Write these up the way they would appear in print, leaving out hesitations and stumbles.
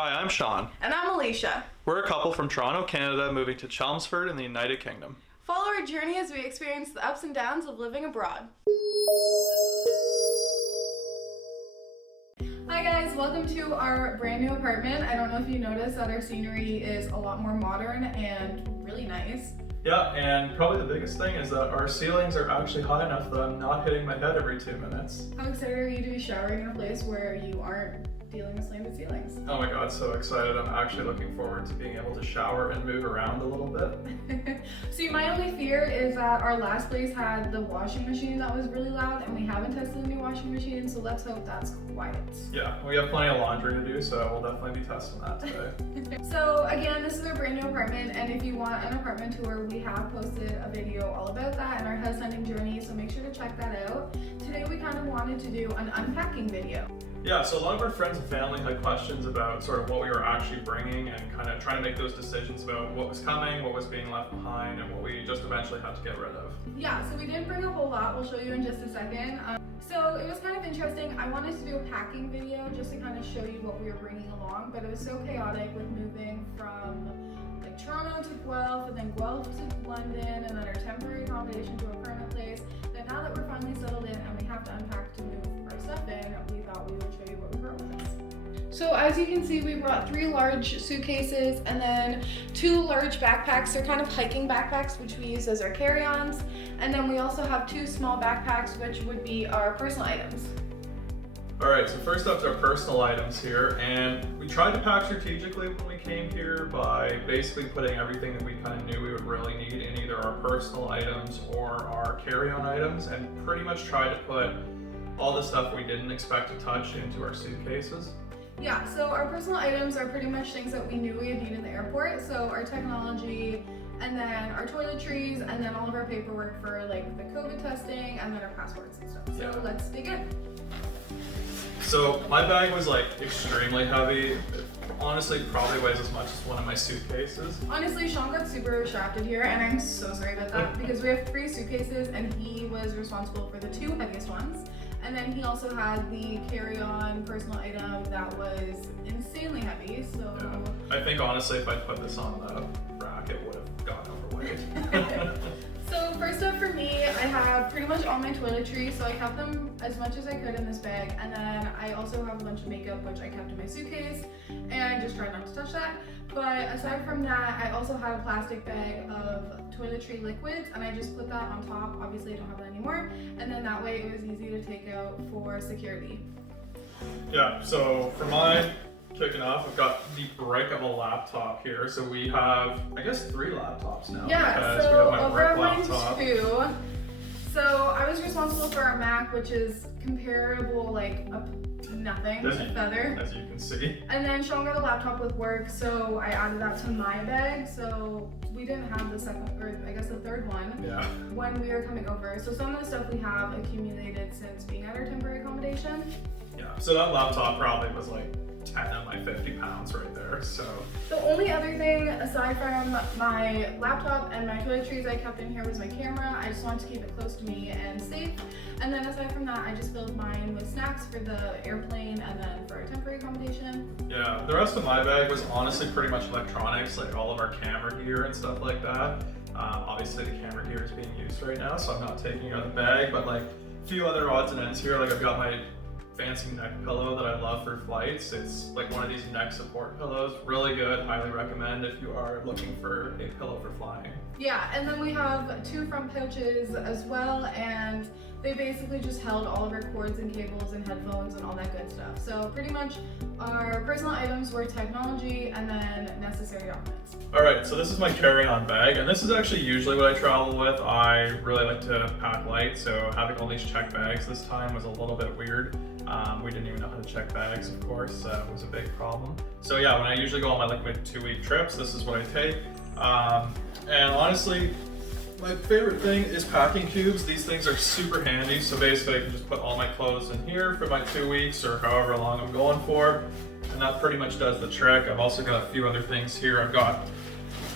Hi, I'm Sean. And I'm Alicia. We're a couple from Toronto, Canada, moving to Chelmsford in the United Kingdom. Follow our journey as we experience the ups and downs of living abroad. Hi guys, welcome to our brand new apartment. I don't know if you noticed that our scenery is a lot more modern and really nice. Yeah, and probably the biggest thing is that our ceilings are actually high enough that I'm not hitting my head every 2 minutes. How excited are you to be showering in a place where you aren't dealing with slanted ceilings? Oh my god, so excited. I'm actually looking forward to being able to shower and move around a little bit. See, my only fear is that our last place had the washing machine that was really loud, and we haven't tested the new washing machine, so let's hope that's quiet. Yeah, we have plenty of laundry to do, so we'll definitely be testing that today. So again, this is our brand new apartment, and if you want an apartment tour, we have posted a video all about that and our house hunting journey, so make sure to check that out. Today we kind of wanted to do an unpacking video. Yeah, so a lot of our friends and family had questions about sort of what we were actually bringing and kind of trying to make those decisions about what was coming, what was being left behind, and what we just eventually had to get rid of. Yeah, so we didn't bring a whole lot. We'll show you in just a second. So it was kind of interesting. I wanted to do a packing video just to kind of show you what we were bringing along, but it was so chaotic with moving from like Toronto to Guelph and then Guelph to London and then our temporary accommodation to a permanent place, that now that we're finally settled in and we have to unpack to move our stuff in, we thought we would show you what we brought with us. So as you can see, we brought 3 large suitcases and then 2 large backpacks. They're kind of hiking backpacks, which we use as our carry-ons. And then we also have 2 small backpacks, which would be our personal items. All right, so first up is our personal items here, and we tried to pack strategically when we came here by basically putting everything that we kind of knew we would really need in either our personal items or our carry-on items, and pretty much tried to put all the stuff we didn't expect to touch into our suitcases. Yeah, so our personal items are pretty much things that we knew we would need in the airport. So our technology, and then our toiletries, and then all of our paperwork for like the COVID testing, and then our passports and stuff. So Yeah. let's dig in. So my bag was like extremely heavy. It honestly probably weighs as much as one of my suitcases. Honestly, Sean got super shafted here, and I'm so sorry about that because we have 3 suitcases, and he was responsible for the 2 heaviest ones. And then he also had the carry-on personal item that was insanely heavy, so... Yeah. I think honestly if I put this on the rack, it would have gotten overweight. So first up for me, I have pretty much all my toiletries, so I kept them as much as I could in this bag, and then I also have a bunch of makeup which I kept in my suitcase, and I just tried not to touch that. But aside from that, I also had a plastic bag of toiletry liquids, and I just put that on top. Obviously I don't have that anymore, and then that way it was easy to take out for security. Yeah, so for mine, kicking off, I've got the brick of a laptop here. So we have, I guess, 3 laptops now. Yeah, so over at mine 2. So I was responsible for our Mac, which is comparable, like nothing, just a feather. As you can see. And then Sean got a laptop with work, so I added that to my bag. So we didn't have the second, or I guess the third one, when we were coming over. So some of the stuff we have accumulated since being at our temporary accommodation. Yeah, so that laptop probably was like 10 of my 50 pounds right there, so. The only other thing aside from my laptop and my toiletries I kept in here was my camera. I just wanted to keep it close to me and safe. And then aside from that, I just filled mine with snacks for the airplane and then for our temporary accommodation. Yeah, the rest of my bag was honestly pretty much electronics, like all of our camera gear and stuff like that. Obviously the camera gear is being used right now, so I'm not taking it out of the bag, but like a few other odds and ends here. Like I've got my fancy neck pillow that I love for flights. It's like one of these neck support pillows. Really good, highly recommend if you are looking for a pillow for flying. Yeah, and then we have 2 front pouches as well, and they basically just held all of our cords and cables and headphones and all that good stuff. So pretty much our personal items were technology and then necessary documents. All right, so this is my carry-on bag, and this is actually usually what I travel with. I really like to pack light, so having all these check bags this time was a little bit weird. We didn't even know how to check bags, of course. It was a big problem. So yeah, when I usually go on my like 2-week trips, this is what I take. And honestly, my favorite thing is packing cubes. These things are super handy. So basically I can just put all my clothes in here for my 2 weeks or however long I'm going for. And that pretty much does the trick. I've also got a few other things here. I've got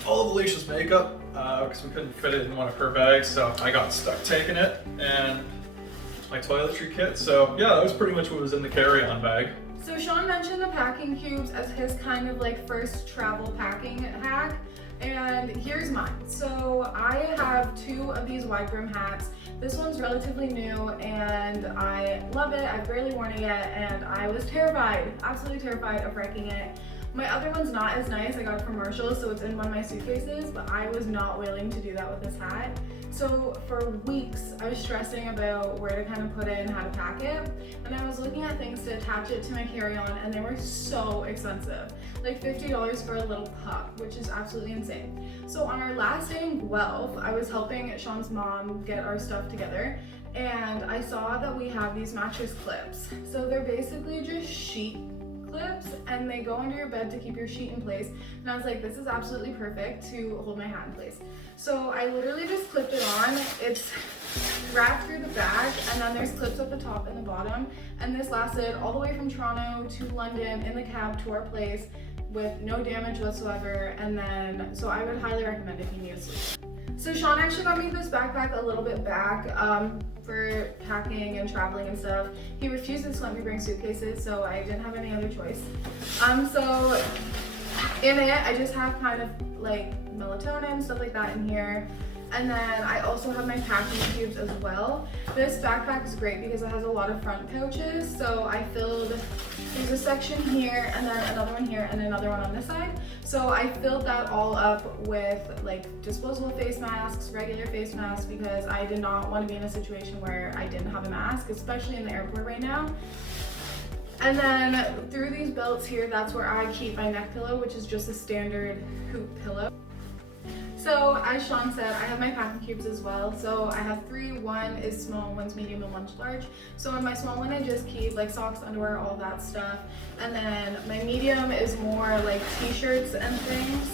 all of Alicia's makeup because we couldn't fit it in one of her bags. So I got stuck taking it, and my toiletry kit. So yeah, that was pretty much what was in the carry-on bag. So Sean mentioned the packing cubes as his kind of like first travel packing hack, and here's mine. So I have 2 of these wide brim hats. This one's relatively new and I love it. I've barely worn it yet and I was terrified, absolutely terrified of wrecking it. My other one's not as nice. I got it from Marshall, so it's in one of my suitcases, but I was not willing to do that with this hat. So for weeks, I was stressing about where to kind of put it and how to pack it. And I was looking at things to attach it to my carry-on, and they were so expensive. Like $50 for a little pup, which is absolutely insane. So on our last day in Guelph, I was helping Sean's mom get our stuff together, and I saw that we have these mattress clips. So they're basically just sheet clips and they go under your bed to keep your sheet in place. And I was like, this is absolutely perfect to hold my hat in place. So I literally just clipped it on. It's wrapped through the back and then there's clips at the top and the bottom. And this lasted all the way from Toronto to London in the cab to our place with no damage whatsoever. And then, so I would highly recommend if you need a sleep. So Sean actually got me this backpack a little bit back for packing and traveling and stuff. He refuses to let me bring suitcases, so I didn't have any other choice. So in it, I just have kind of like melatonin, stuff like that in here. And then I also have my packing cubes as well. This backpack is great because it has a lot of front pouches. So I filled, there's a section here and then another one here and another one on this side. So I filled that all up with like disposable face masks, regular face masks, because I did not want to be in a situation where I didn't have a mask, especially in the airport right now. And then through these belts here, that's where I keep my neck pillow, which is just a standard hoop pillow. So as Sean said, I have my packing cubes as well. So I have 3, one is small, one's medium, and one's large. So in my small one, I just keep like socks, underwear, all that stuff. And then my medium is more like t-shirts and things.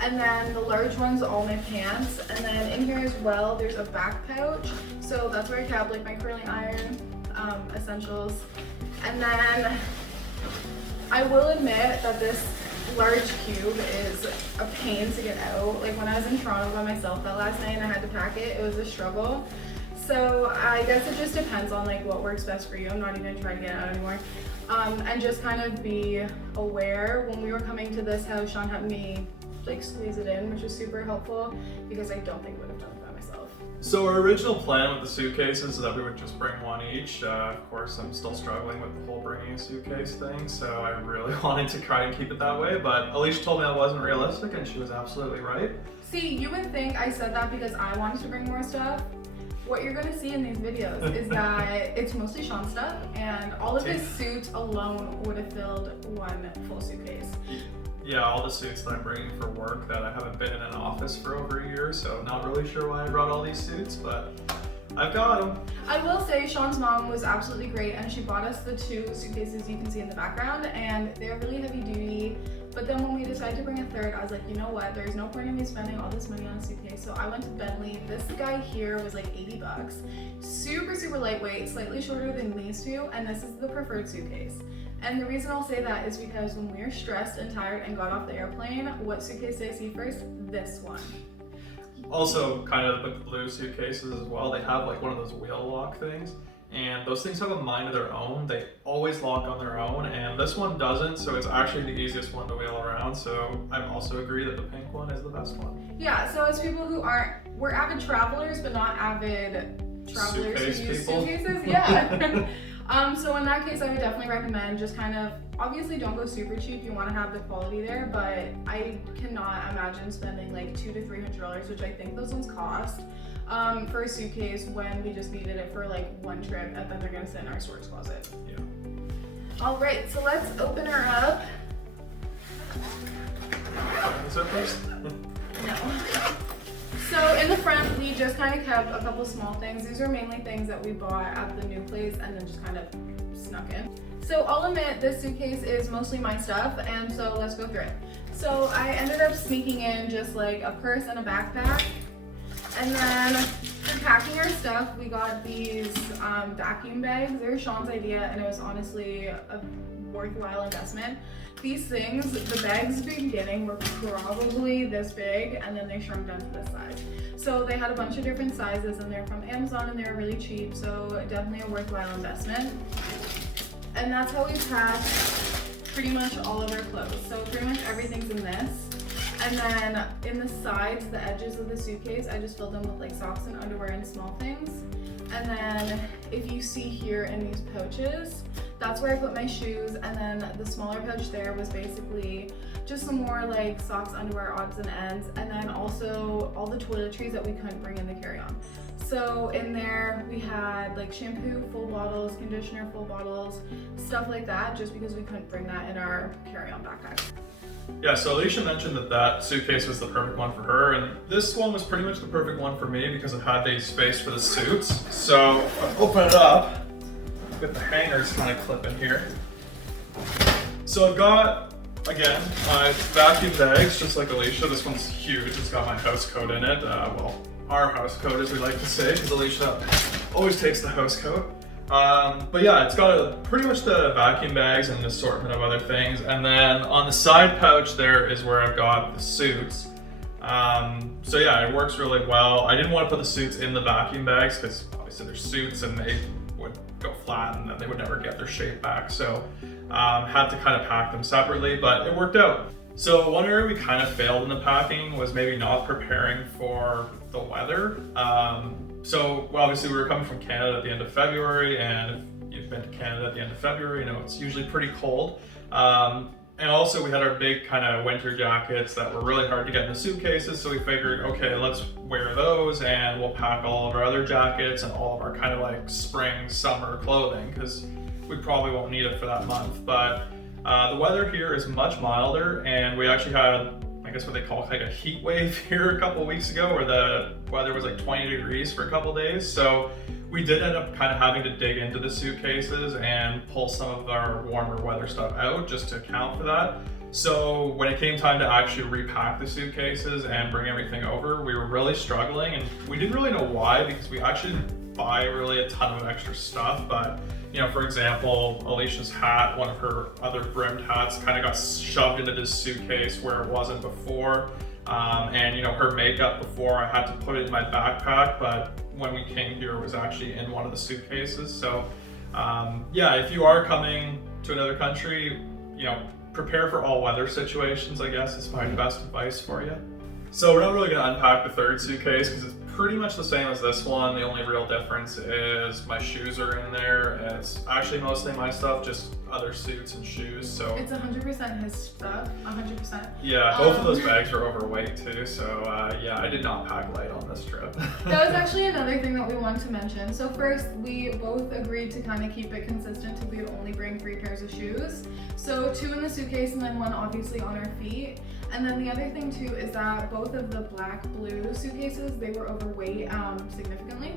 And then the large one's all my pants. And then in here as well, there's a back pouch. So that's where I kept like my curling iron, essentials. And then I will admit that this large cube is a pain to get out. Like when I was in Toronto by myself that last night and I had to pack it, it was a struggle. So I guess it just depends on like what works best for you. I'm not even trying to get out anymore. And just kind of be aware. When we were coming to this house, Sean had me like squeeze it in, which was super helpful because I don't think I would have done it by myself. So our original plan with the suitcases is that we would just bring one each. Of course, I'm still struggling with the whole bringing a suitcase thing, so I really wanted to try and keep it that way, but Alicia told me that wasn't realistic, and she was absolutely right. See, you would think I said that because I wanted to bring more stuff. What you're gonna see in these videos is that it's mostly Sean stuff, and all of his suits alone would have filled one full suitcase. Yeah, all the suits that I'm bringing for work that I haven't been in an office for over a year, so not really sure why I brought all these suits, but I've got them. I will say Sean's mom was absolutely great, and she bought us the 2 suitcases you can see in the background, and they're really heavy duty. But then when we decided to bring a third, I was like, you know what, there's no point in me spending all this money on a suitcase. So I went to Bentley. This guy here was like 80 bucks. Super, super lightweight, slightly shorter than these 2, and this is the preferred suitcase. And the reason I'll say that is because when we were stressed and tired and got off the airplane, what suitcase did I see first? This one. Also, kind of with the blue suitcases as well, they have like one of those wheel lock things. And those things have a mind of their own. They always lock on their own, and this one doesn't, so it's actually the easiest one to wheel around. So I also agree that the pink one is the best one. Yeah, so as people who we're avid travelers, but not avid travelers Suitcase who use people. suitcases. Yeah. So in that case, I would definitely recommend just kind of, obviously don't go super cheap, you want to have the quality there, but I cannot imagine spending like $200 to $300, which I think those ones cost, for a suitcase when we just needed it for like one trip and then they're going to sit in our storage closet. Yeah. All right, so let's open her up. Is it first? No. So in the front, we just kind of kept a couple small things. These are mainly things that we bought at the new place and then just kind of snuck in. So I'll admit this suitcase is mostly my stuff, and so let's go through it. So I ended up sneaking in just like a purse and a backpack. And then for packing our stuff, we got these vacuum bags. They were Sean's idea, and it was honestly a worthwhile investment. These things, the bags at the beginning were probably this big, and then they shrunk down to this size. So they had a bunch of different sizes, and they're from Amazon, and they were really cheap, so definitely a worthwhile investment. And that's how we pack pretty much all of our clothes. So pretty much everything's in this. And then in the sides, the edges of the suitcase, I just filled them with like socks and underwear and small things. And then if you see here in these pouches, that's where I put my shoes. And then the smaller pouch there was basically just some more like socks, underwear, odds and ends. And then also all the toiletries that we couldn't bring in the carry-on. So in there we had like shampoo, full bottles, conditioner, full bottles, stuff like that, just because we couldn't bring that in our carry-on backpack. Yeah, so Alicia mentioned that suitcase was the perfect one for her, and this one was pretty much the perfect one for me because it had the space for the suits. So I'll open it up, with the hangers kind of clipping here. So I've got, again, my vacuum bags, just like Alicia. This one's huge, it's got my house coat in it. Well, our house coat, as we like to say, because Alicia always takes the house coat. But yeah, it's got pretty much the vacuum bags and an assortment of other things. And then on the side pouch there is where I've got the suits. So yeah, it works really well. I didn't want to put the suits in the vacuum bags because obviously they're suits and they would go flat and then they would never get their shape back. So had to kind of pack them separately, but it worked out. So one area we kind of failed in the packing was maybe not preparing for the weather. So well, obviously we were coming from Canada at the end of February, and if you've been to Canada at the end of February, you know it's usually pretty cold. And also we had our big kind of winter jackets that were really hard to get in the suitcases, so we figured, okay, let's wear those and we'll pack all of our other jackets and all of our kind of like spring, summer clothing, because we probably won't need it for that month. But the weather here is much milder, and we actually had, I guess what they call like a heat wave here a couple weeks ago, where the weather was like 20 degrees for a couple days. So we did end up kind of having to dig into the suitcases and pull some of our warmer weather stuff out just to account for that. So when it came time to actually repack the suitcases and bring everything over, we were really struggling, and we didn't really know why, because we actually didn't buy really a ton of extra stuff. But you know, for example, Alicia's hat, one of her other brimmed hats, kind of got shoved into this suitcase where it wasn't before. And you know, her makeup before, I had to put it in my backpack, but when we came here, it was actually in one of the suitcases. So yeah, if you are coming to another country, you know, prepare for all weather situations, I guess is my best advice for you. So we're not really gonna unpack the third suitcase because it's pretty much the same as this one. The only real difference is my shoes are in there, and it's actually mostly my stuff, just other suits and shoes. So it's 100% his stuff, 100%. Yeah, both of those bags are overweight too. So yeah, I did not pack light on this trip. That was actually another thing that we wanted to mention. So first, we both agreed to kind of keep it consistent to we would only bring 3 pairs of shoes. So 2 in the suitcase and then 1 obviously on our feet. And then the other thing too is that both of the blue suitcases, they were overweight significantly.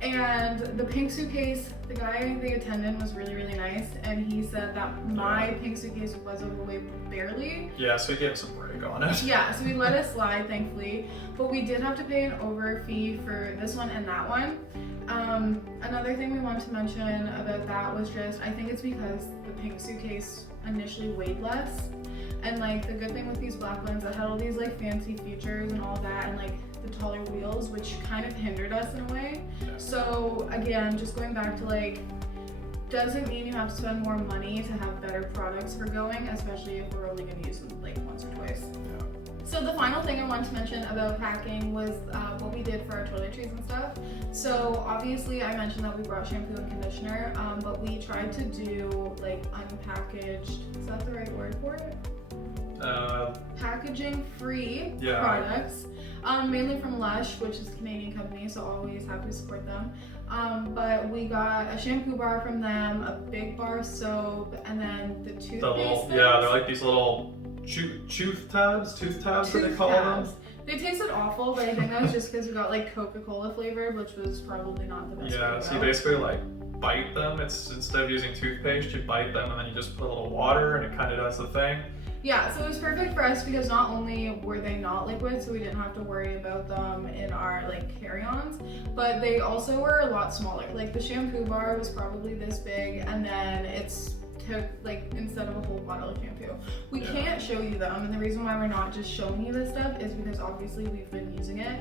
And the pink suitcase, the guy, the attendant, was really, really nice, and he said that my pink suitcase was overweight barely. Yeah, so he gave us a break on it. Yeah, so we let it slide, thankfully, but we did have to pay an over fee for this one and that one. Another thing we wanted to mention about that was just, I think it's because the pink suitcase initially weighed less. And like the good thing with these black ones, that had all these like fancy features and all that, and like the taller wheels, which kind of hindered us in a way. So again, just going back to like, doesn't mean you have to spend more money to have better products for going, especially if we're only going to use them like once or twice. So the final thing I wanted to mention about packing was what we did for our toiletries and stuff. So obviously I mentioned that we brought shampoo and conditioner, but we tried to do like unpackaged, is that the right word for it? Packaging free products, mainly from Lush, which is a Canadian company, so always happy to support them. But we got a shampoo bar from them, a big bar of soap, and then the toothpaste. Yeah, they're like these little tooth tabs that they call them. They tasted awful, but I think that was just because we got like Coca-Cola flavored, which was probably not the best. Yeah, so you basically like bite them. It's instead of using toothpaste, you bite them and then you just put a little water and it kind of does the thing. Yeah, so it was perfect for us because not only were they not liquid, so we didn't have to worry about them in our like carry-ons, but they also were a lot smaller. Like the shampoo bar was probably this big, and then it's took like instead of a whole bottle of shampoo. We can't show you them, and the reason why we're not just showing you this stuff is because obviously we've been using it.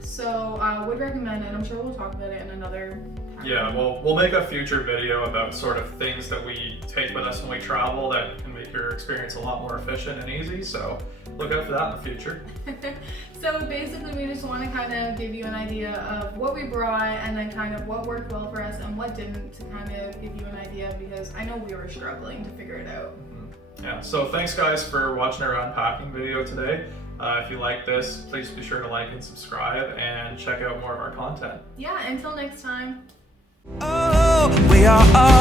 So would recommend it. I'm sure we'll talk about it in another Yeah, well, we'll make a future video about sort of things that we take with us when we travel that can make your experience a lot more efficient and easy. So look out for that in the future. So basically we just want to kind of give you an idea of what we brought and then kind of what worked well for us and what didn't, to kind of give you an idea, because I know we were struggling to figure it out. Yeah, so thanks guys for watching our unpacking video today. If you like this, please be sure to like and subscribe and check out more of our content. Yeah, until next time. Oh, we are all